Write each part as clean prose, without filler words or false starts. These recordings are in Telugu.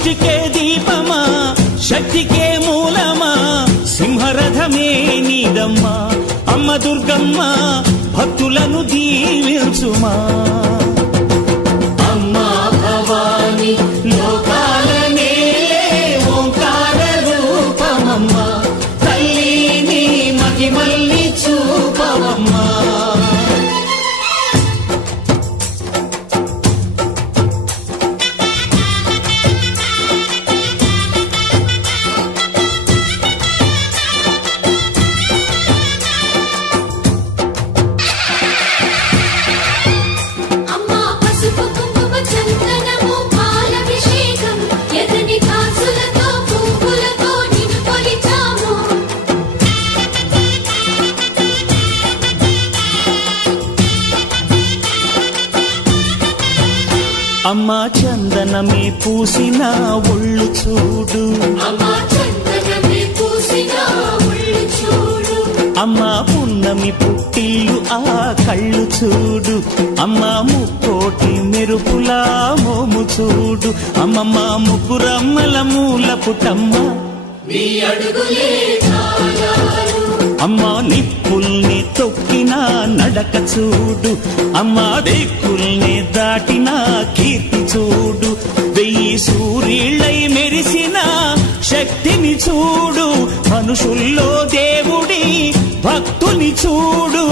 సృష్టికే దీపమా శక్తికే మూలమా సింహరథమే నీదమ్మా అమ్మ దుర్గమ్మ భక్తులను దీవించుమా అమ్మా భవాని లోకాల నేలే ఓంకార రూపమమ్మా తల్లిని మహిమల్ని చూపవమ్మా అమ్మా చందనమే పూసిన ఒళ్ళు చూడు అమ్మా పున్నమి పుట్టిల్లు ఆ కళ్ళు చూడు అమ్మా ముక్కోటి మెరుపులా మోము చూడు అమ్మమ్మ ముగ్గురమ్మల మూల పుటమ్మ అమ్మా నిప్పుల్ని తొక్కిన నడక చూడు అమ్మా దిక్కుల్ని దాటిన కీర్తి చూడు 1000 సూర్యుళ్ళై మెరిసిన శక్తిని చూడు మనుషుల్లో దేవుడి భక్తుని చూడు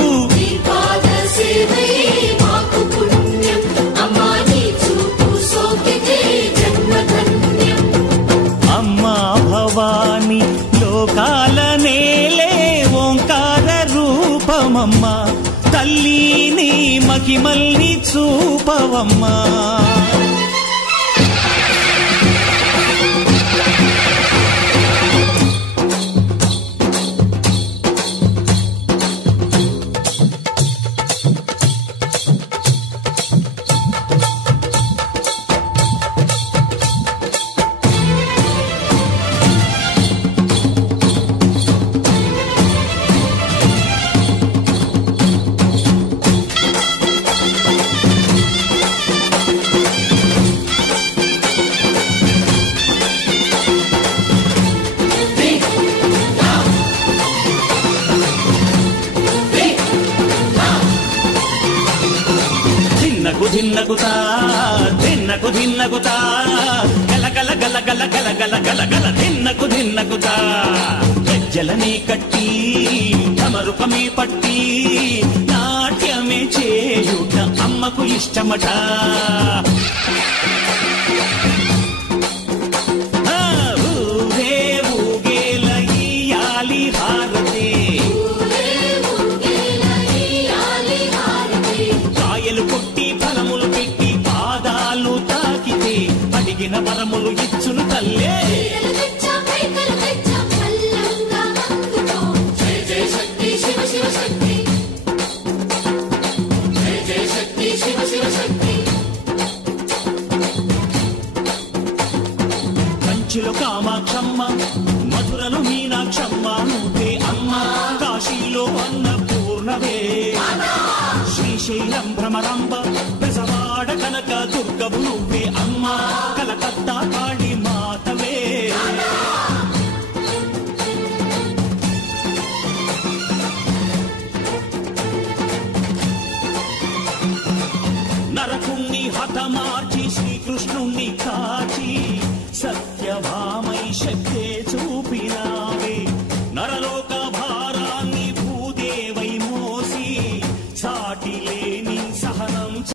అమ్మా భవాని లోకాల నేలే ఓంకార రూపమమ్మా తల్లిని మహిమల్ని చూపవమ్మా ధిన్నగుతా ధిన్నకు ధిన్నగుతా గల గల గల గల గల గల గల గల ధిన్నగుతా గజ్జలనే కట్టి ధమరుకమే పట్టి నాట్యమే చేయుట అమ్మకు ఇష్టమట ఊరే ఊగేల ఇయ్యాలి హారతి కాయలు కొట్టి ఫలములు పెట్టి పాదాలు తాకితే అడిగిన వరములు ఇచ్చును తల్లే కంచిలో కామాక్షమ్మ మధురలో మీనాక్షమ్మ నువ్వే అమ్మ కాశీలో అన్నపూర్ణవే శ్రీశైలం భ్రమరాంబ బెజవాడ కనక దుర్గవు నువ్వే అమ్మ కలకత్తా కాళీ మాతవే నరకుణ్ణి హతమార్చి శ్రీకృష్ణుణ్ణి